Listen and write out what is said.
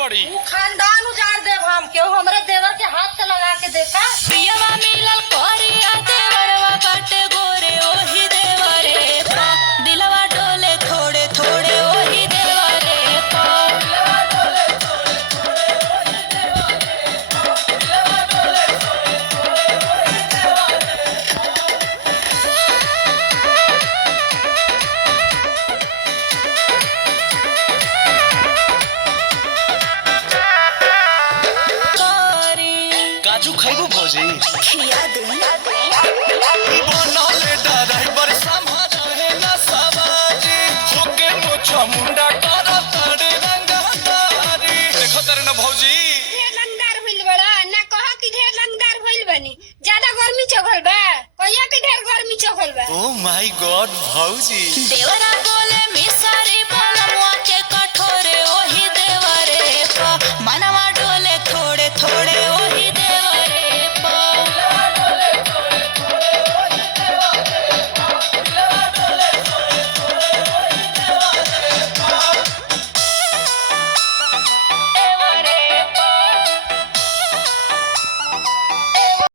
पड़ी। खानदान उजाड़ देव हम क्यों हमरे देवर के हाथ से लगा के देखा। पियवा मिलल कोरिया देवरवा बाटे गोरे ओही देवरे पा दिलवा डोले थोड़े थोड़े ओही देवरे पा काजू खाइबो भौजी। खिया दे बनले ड्राइवर संभाल है ना सवारी होके मोछा मुंडा करा तड़े रंगदारी देखो तारे ना भौजी ढेर लंगदार होइल बड़ा ना कहा कि ढेर लंगदार होइल बनी ज्यादा गर्मी चघल बा कहिया कि ढेर गर्मी चघल बा ओ माय गॉड भौजी देवरा बोले मिसरी बोलमवा